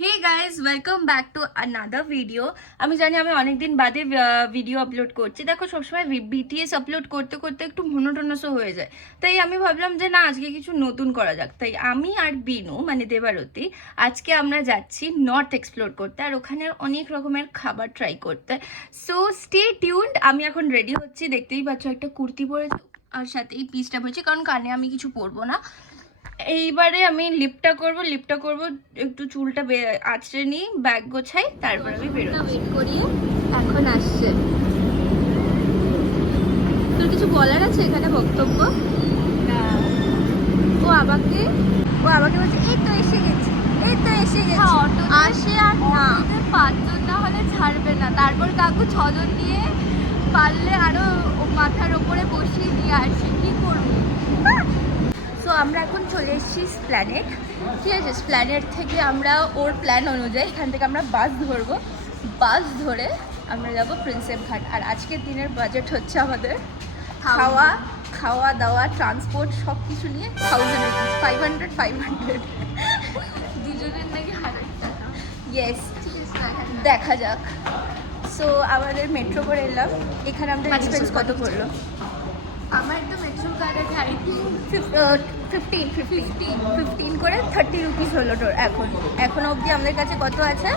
Hey guys, welcome back to another video. আমি জানি আমি অনেকদিন বাদে ভিডিও আপলোড করছি। দেখো সবসময় বিটিএস আপলোড করতে করতে একটু মনোটোনাসও হয়ে যায়। তাই আমি ভাবলাম যে না আজকে কিছু নতুন করা যাক। তাই আমি আর বিনু মানে দেবারতী আজকে আমরা যাচ্ছি নর্থ এক্সপ্লোর করতে আর ওখানে অনেক রকমের খাবার ট্রাই করতে। So stay tuned. আমি এখন রেডি হচ্ছি, দেখতেই পাচ্ছ একটা কুর্তি পরেছি আর সাথে এই পিসটা পরেছি কারণ কানে আমি কিছু পরবো না। এইবারে আমি লিপটা করব একটু চুলটা আঁচড়ে নিই, ব্যাগ গোছাই, তারপর আমি বেরোবো। ওয়েট করি, এখন আসছে। তোর কিছু বলার আছে এখানে বক্তব্য? ও আমাকে বলছে এই তো এসে গেছি। আসে আর না, 5 জন না হলে ছাড়বে না। তারপর কাকু 6 জন নিয়ে পারলে আরো মাথার ওপরে বসিয়ে দিয়ে আসে, কি করবো। সো আমরা এখন চলে এসেছি স্প্ল্যানেড, ঠিক আছে? স্প্ল্যানেড থেকে আমরা ওর প্ল্যান অনুযায়ী এখান থেকে আমরা বাস ধরবো, বাস ধরে আমরা যাব প্রিন্সেপ ঘাট। আর আজকের দিনের বাজেট হচ্ছে আমাদের খাওয়া দাওয়া ট্রান্সপোর্ট সব কিছু নিয়ে 1000 রুপিস, 500 দুজনের নাকি 1000 টাকা। ইয়েস, দেখা যাক। সো আমাদের মেট্রো করে এলাম, এখানে আমাদের এক্সপেন্স কত পড়লো? আমার তো মেট্রো কার্ড আছে, আই থিঙ্ক 15 করে 30 রুপিস হলো তোর। এখন অবধি আমাদের কাছে কত আছে?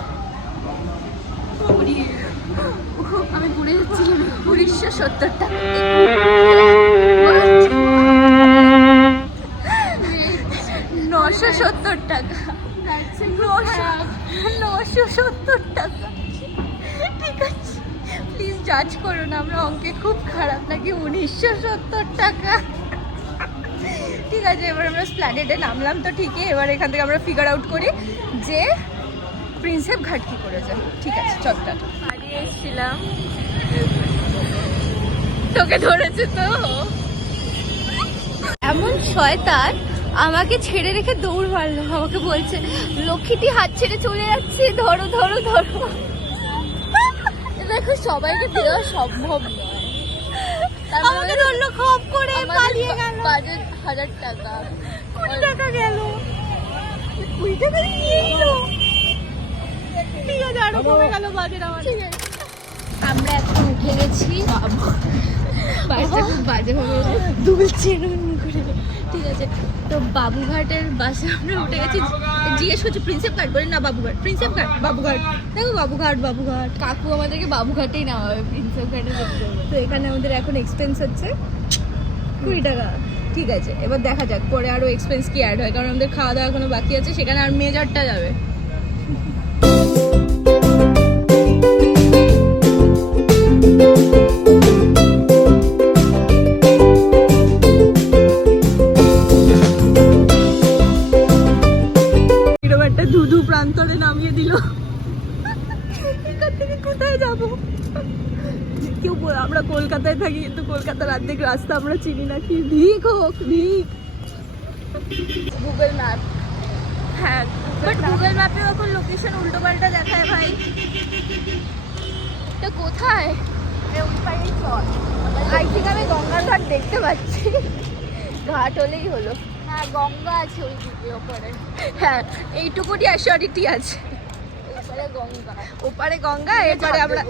আমি ঘুরে যাচ্ছি 1970 টাকা। 970 টাকা, 970 টাকা। ঠিক আছে, প্লিজ জাজ করো না, আমরা অঙ্কে খুব খারাপ নাকি। 1970 টাকা, ঠিক আছে। এবার আমরা স্প্ল্যানেডে নামলাম তো ঠিকই। এবার এখান থেকে আমরা ফিগার আউট করি যে প্রিন্সেপ ঘাট কি করে যায়। ঠিক আছে, চটটা বাড়ি এসেছিলাম, তোকে ধরেছে তো। এমন শয়তান আমাকে ছেড়ে রেখে দৌড় মারলো, আমাকে বলছে লক্ষ্মীটি হাত ছেড়ে চলে যাচ্ছে, ধরো ধরো ধরো। দেখো সবাইকে দেওয়া সম্ভব নয়, আমাকে ধরলো খপ করে, পালিয়ে গেল। বাজেট 1000 টাকা, 20 টাকা গেল, 20 টাকা নিয়ে এলো। ঠিক আছে, আরো কমে গেল বাজেট আমার। আমরা এখন উঠে গেছি, বাসটা খুব বাজে ভাবে দুলছে করে। ঠিক আছে, তো বাবুঘাটের বাসে আমরা উঠে গেছি। জিজ্ঞেস করছি প্রিন্সেপ ঘাট, বলে না বাবুঘাট, প্রিন্সেপ ঘাট বাবুঘাট। দেখো বাবুঘাট কাকু আমাদেরকে বাবুঘাটেই নামাবে, প্রিন্সেপ ঘাটে যেতে হবে। তো এখানে আমাদের এখন এক্সপেন্স হচ্ছে 20 টাকা। ঠিক আছে, এবার দেখা যাক পরে আরো এক্সপেন্স কি অ্যাড হয়, কারণ আমাদের খাওয়া দাওয়া এখনো বাকি আছে, সেখানে আর মেজরটা যাবে। ধুধু প্রান্তরে নামিয়ে দিল। এখান থেকে কোথায় যাবো? কেউ আমরা কলকাতায় থাকি, কিন্তু কলকাতার অর্ধেক রাস্তা আমরা চিনি না। কি ভিক হোক ভিক। গুগল ম্যাপ, হ্যাঁ, বাট গুগল ম্যাপে এখন লোকেশন উল্টো পাল্টা দেখায় ভাই। এটা কোথায়? আই থিঙ্ক আমি গঙ্গার ঘাট দেখতে পাচ্ছি। ঘাট হলেই হলো। হ্যাঁ, গঙ্গা আছে ওই দিকে ওপারে। হ্যাঁ, এইটুকুনি অ্যাসিওরিটি আছে। ওপারে গঙ্গা, এরপরে আমরা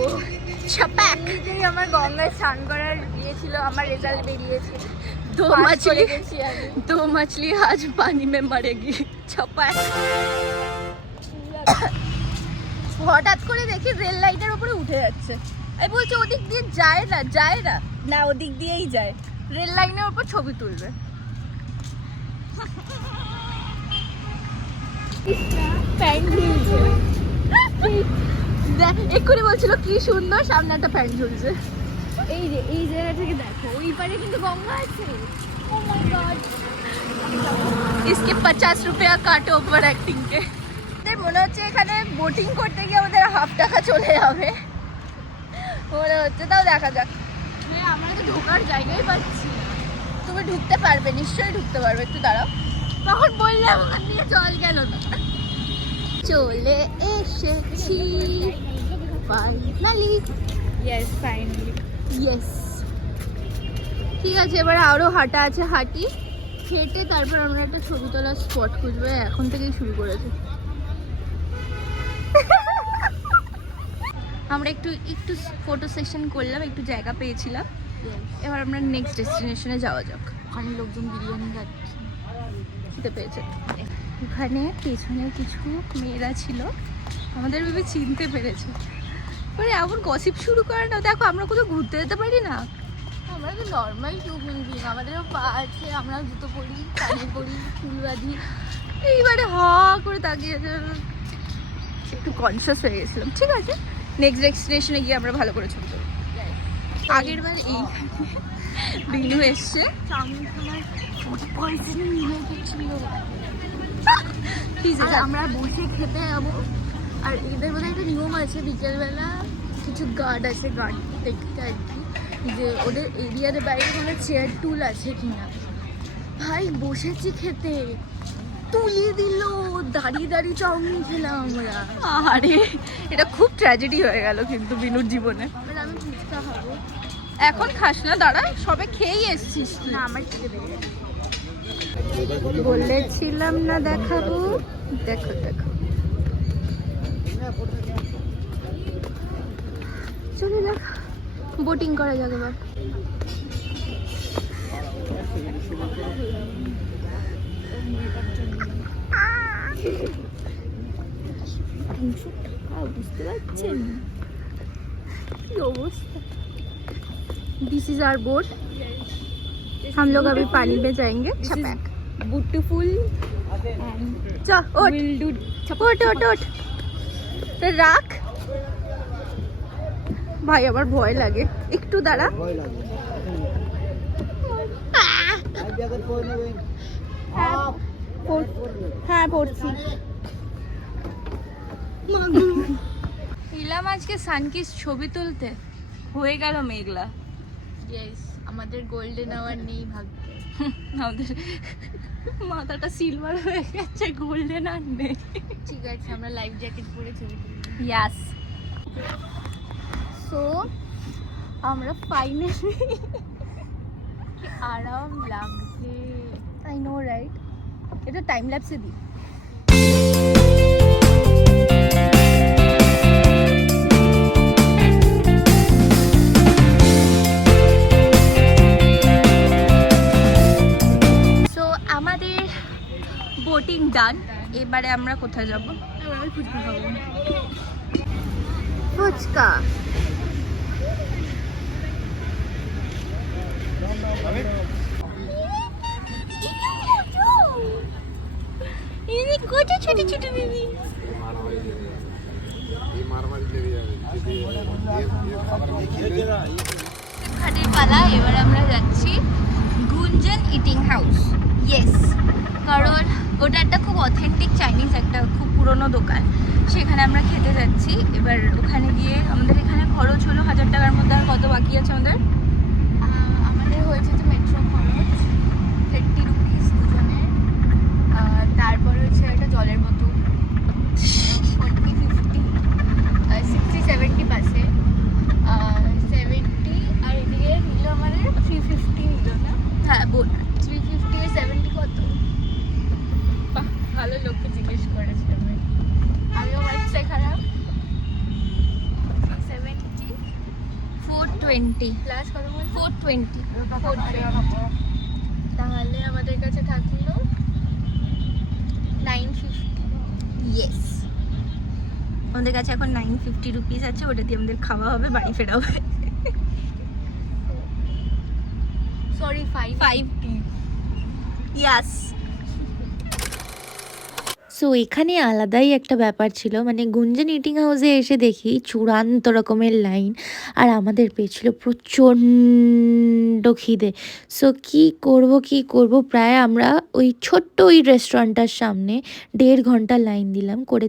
ছপাক। আমার গঙ্গায় স্নান করার গিয়েছিল, আমার রেজাল্ট বেরিয়েছে। দো মাছলি আজ পানি মে মরেগি, ছপাক। হঠাৎ করে দেখি রেল লাইনের উপরে উঠে যাচ্ছে। আমি বলছি ওদিক দিয়ে যায় না, ওদিক দিয়েই যায়। রেল লাইনের উপর ছবি তুলবে। এক্ষুনি বলছিল কি সুন্দর সামনে একটা প্যান্ট ঝুলছে। এই যে এই জায়গা থেকে দেখো, ওই পারে কিন্তু গঙ্গা আছে। ও মাই গড, इसके 50 रुपया काटो ओवर एक्टिंग के। মনে হচ্ছে এখানে বোটিং করতে গিয়ে আমাদের 1/2 টাকা চলে যাবে মনে হচ্ছে। তাও দেখা যাক। আমরা তো ঢোকার জায়গায় পাচ্ছি। তুমি ঢুকতে পারবে, নিশ্চয়ই ঢুকতে পারবে। একটু দাঁড়াও, তখন বললাম ওখান দিয়ে জল গেল না। চলে এসেছি ফাইনালি। Yes, finally, yes. ঠিক আছে, এবার আরো হাঁটা আছে, হেঁটে তারপর আমরা একটা ছবি তোলার স্পট খুঁজবো। এখন থেকেই শুরু করেছি। আমরা একটু একটু ফটো সেশন করলাম, একটু জায়গা পেয়েছিলাম। এবার আমরা নেক্সট ডেস্টিনেশনে যাওয়া যাক। ওখানে লোকজন বিরিয়ানি খাচ্ছে, খেতে পেয়েছে। ওখানে পেছনে কিছু মেয়েরা ছিল, আমাদের ভেবে চিনতে পেরেছে। মানে এমন গসিপ শুরু করে না, দেখো আমরা কোথাও ঘুরতে যেতে পারি না, আমরা তো নর্মাল হিউম্যান বিং, আমাদেরও পা আছে, আমরাও জুতো পরি, কানে পরি, ফুল বাঁধি। এইবারে হ করে তাকিয়ে একটু কনসিয়াস হয়ে গেছিলাম। ঠিক আছে, নেক্সট ডেস্টিনেশনে গিয়ে আমরা ভালো করে ছবি তুলব। আগের বার এই বিনু এসছে, আমরা বসে খেতে যাবো। আর এদের মধ্যে একটা নিয়ম আছে, বিকেলবেলা কিছু গার্ড আছে, গার্ড দেখতে আর কি, যে ওদের এরিয়ার বাইরে কোনো চেয়ার টুল আছে কিনা। ভাই বসেছি খেতে, তুলিয়ে দিল, দাঁড়িয়ে দাঁড়িয়ে চাউমিন খেলাম আমরা। আরে এটা খুব ট্র্যাজেডি হয়ে গেল কিন্তু বিনুর জীবনে। আমি ফুচকা খাবো। এখন খাস না, দাঁড়া, সবে খেয়েই এসছিস। না, আমার খেতে দেবে। বলেছিলাম না দেখাবো, দেখো দেখো। চলো দেখ, বোটিং করা যাবে। বাবা বুঝতে পারছেন কি অবস্থা। दिस इज आवर बोट, हम लोग अभी पानी में जाएंगे। छपैक ब्यूटीफुल चा ओट ओट ओट ओट तो রাখ ভাই, আমার ভয় লাগে একটু, দাঁড়া। হ্যাঁ পড়ছি। এলাম আজকে সানকিস ছবি তুলতে, হয়ে গেল মেঘলা। ইয়েস, আমাদের গোল্ডেন আওয়ার নেই ভাগ্যে। আমাদের মাথাটা সিলভার হয়ে গেছে, গোল্ডেন আর নেই। ঠিক আছে, আমরা লাইফ জ্যাকেট পরে ছবি তুলব। ইয়াস। সো আমরা ফাইনালি, আরাম লাগছে। আই নো রাইট, এটা টাইম ল্যাপসে দিই। সো আমাদের বোটিং ডান। এবারে আমরা কোথায় যাব? আমি ফুচকা খাবো। ফুচকা। কত ছোট ছোট বেবি। পালা। এবার আমরা যাচ্ছি গুঞ্জন ইটিং হাউস। ইয়েস, কারণ ওটা একটা খুব অথেন্টিক চাইনিজ, একটা খুব পুরনো দোকান, সেখানে আমরা খেতে যাচ্ছি। এবার ওখানে গিয়ে আমাদের এখানে খরচ হলো 1000 টাকার মধ্যে। আর কত বাকি আছে আমাদের? আমাদের হয়েছে যে মেট্রো খরচ 30 রুপিস দুজনে, তারপর হচ্ছে একটা জলের বোতল 40, 50, 60, 70 পাশে 70, আর এদিকে নিল আমাদের 350 নিল না? হ্যাঁ বল। 350 এর 70 কত? ভালো লোককে জিজ্ঞেস করেছি আমি, আমিও বাচ্চা খারাপ। 70 420 প্লাস কত বলছো? 420। 420। তাহলে আমাদের কাছে থাকলো 950। ইয়েস, আমাদের কাছে এখন 950 রুপিস আছে, ওটা দিয়ে আমাদের খাওয়া হবে, বাড়ি ফেরা হবে। সরি 550। ইয়াস। সো এখানে আলাদাই একটা ব্যাপার ছিল, মানে গুঞ্জন ইটিং হাউসে এসে দেখি চূড়ান্ত রকমের লাইন, আর আমাদের পেয়েছিল প্রচণ্ড খিদে। সো কি করব, প্রায় আমরা ওই ছোট্ট ওই রেস্টুরেন্টটার সামনে 1.5 ঘন্টা লাইন দিলাম করে,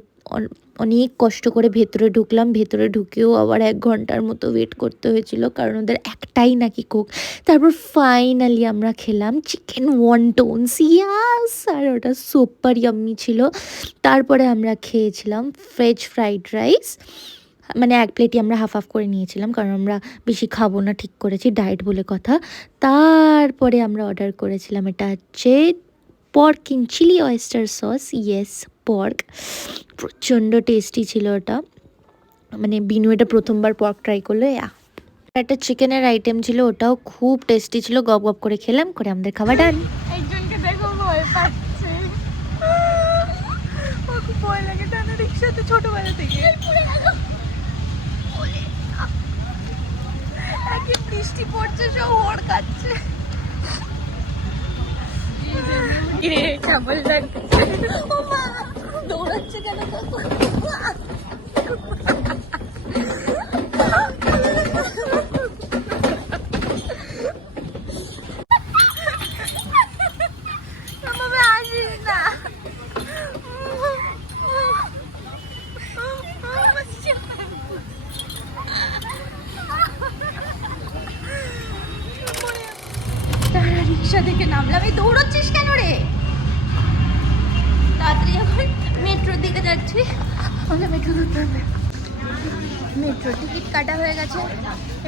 অনেক কষ্ট করে ভেতরে ঢুকলাম। ভেতরে ঢুকেও আবার 1 ঘন্টার মতো ওয়েট করতে হয়েছিল, কারণ ওদের একটাই নাকি কোক। তারপর ফাইনালি আমরা খেলাম চিকেন ওয়ান্টনস, ইয়াস, আর ওটা সুপার ইয়াম্মি ছিল। তারপরে আমরা খেয়েছিলাম ভেজ ফ্রাইড রাইস, মানে 1 প্লেটই আমরা হাফ করে নিয়েছিলাম, কারণ আমরা বেশি খাবো না, ঠিক করেছি, ডায়েট বলে কথা। তারপরে আমরা অর্ডার করেছিলাম, এটা হচ্ছে pork in chilli oyster sauce. Yes, pork, প্রচণ্ড টেস্টি ছিল ওটা। মানে বিনু এটা প্রথমবার পর্ক ট্রাই করলো। একটা চিকেনের আইটেম ছিল, ওটাও খুব টেস্টি ছিল। গপ গপ করে খেলাম, করে আমাদের খাওয়া ডান। একজনকে দেখো ভয় পাচ্ছে, ও খুব ভয় লাগে টানা রিক্সাতে ছোটবেলা থেকে। একই বৃষ্টি পড়ছে, সব হড়কাচ্ছে। কেমন লাগছে, ও মা দৌড়াচ্ছে কেন কাকু? আমাকে আসিস না। তারা রিক্সা থেকে নামলাম। এই দৌড়চ্ছিস কেন রে? তাড়াতাড়ি এখন মেট্রোর দিকে যাচ্ছি, আমাদের মেট্রো ধরতে হবে। মেট্রো টিকিট কাটা হয়ে গেছে,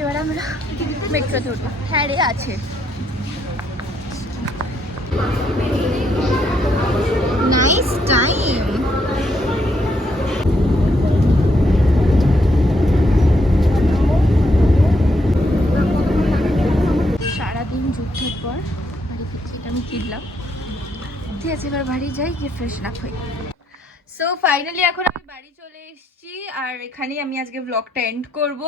এবার আমরা মেট্রো ধরবো। হ্যাঁ রে আছে। Nice time. সারাদিন যুদ্ধের পর বাড়ি ফিরছি, এটা আমি কিনলাম। ঠিক আছে, এবার বাড়ি যাই, গিয়ে ফ্রেশন আপ হই। সো ফাইনালি এখন আমি বাড়ি চলে এসেছি, আর এখানেই আমি আজকে ব্লগটা এন্ড করব।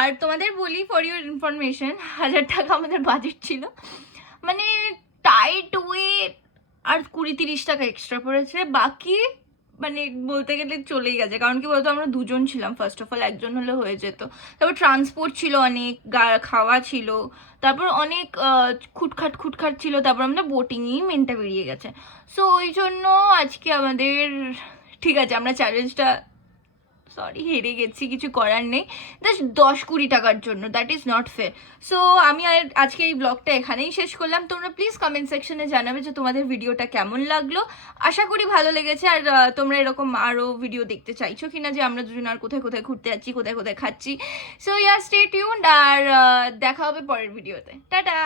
আর তোমাদের বলি, ফর ইউর ইনফরমেশন, 1000 টাকা আমাদের বাজেট ছিল, মানে টাইট ওয়েট আর 20-30 টাকা এক্সট্রা পড়েছে। বাকি মানে বলতে গেলে চলেই গেছে, কারণ কি বলতো আমরা দুজন ছিলাম, ফার্স্ট অফ অল একজন হলে হয়ে যেত। তারপর ট্রান্সপোর্ট ছিল অনেক, খাওয়া ছিল, তারপর অনেক খুটখাট ছিল, তারপর আমাদের বোটিংই মেনটা বেরিয়ে গেছে। সো ওই জন্য আজকে আমাদের, ঠিক আছে আমরা চ্যালেঞ্জটা সরি হেরে গেছি, কিছু করার নেই, জাস্ট 10-20 টাকার জন্য, that is not fair. So আমি আজকে এই ব্লগটা এখানেই শেষ করলাম। তোমরা প্লিজ কমেন্ট সেকশনে জানাবে যে তোমাদের ভিডিওটা কেমন লাগলো। আশা করি ভালো লেগেছে, আর তোমরা এরকম আরও ভিডিও দেখতে চাইছো কিনা, যে আমরা দুজন আর কোথায় কোথায় ঘুরতে যাচ্ছি, কোথায় কোথায় খাচ্ছি। সো ইয়ার স্টে টিউনড, আর দেখা হবে পরের ভিডিওতে। টাটা।